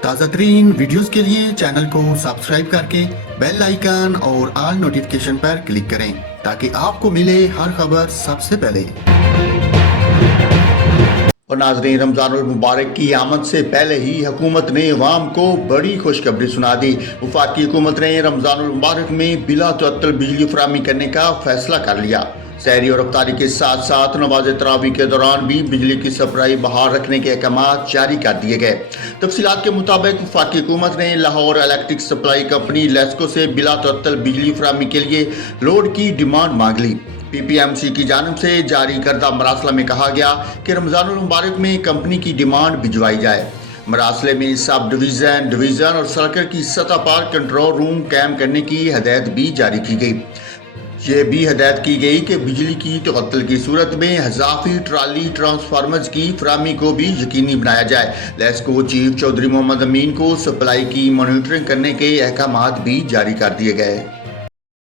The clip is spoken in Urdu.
تازہ ترین ویڈیوز کے لیے چینل کو سبسکرائب کر کے بیل آئیکن اور آل نوٹیفیکیشن پر کلک کریں تاکہ آپ کو ملے ہر خبر سب سے پہلے۔ اور ناظرین، رمضان المبارک کی آمد سے پہلے ہی حکومت نے عوام کو بڑی خوشخبری سنا دی۔ وفاقی حکومت نے رمضان المبارک میں بلا تعطل بجلی فراہمی کرنے کا فیصلہ کر لیا۔ سحری اور افطاری کے ساتھ ساتھ نماز تراویح کے دوران بھی بجلی کی سپلائی بحال رکھنے کے احکامات جاری کر دیے گئے۔ تفصیلات کے مطابق وفاقی حکومت نے Lahore electric supply company LESCO سے بلا تعطل بجلی فراہمی کے لیے لوڈ کی ڈیمانڈ مانگ لی۔ پی پی ایم سی کی جانب سے جاری کردہ مراسلہ میں کہا گیا کہ رمضان المبارک میں کمپنی کی ڈیمانڈ بھجوائی جائے۔ مراسلے میں سب ڈویژن اور سرکل کی سطح پر کنٹرول روم قائم کرنے کی ہدایت بھی جاری کی گئی۔ یہ بھی ہدایت کی گئی کہ بجلی کی تعطل کی صورت میں اضافی ٹرالی ٹرانسفارمرز کی فراہمی کو بھی یقینی بنایا جائے۔ لیسکو چیف چودھری محمد امین کو سپلائی کی مانیٹرنگ کرنے کے احکامات بھی جاری کر دیے گئے۔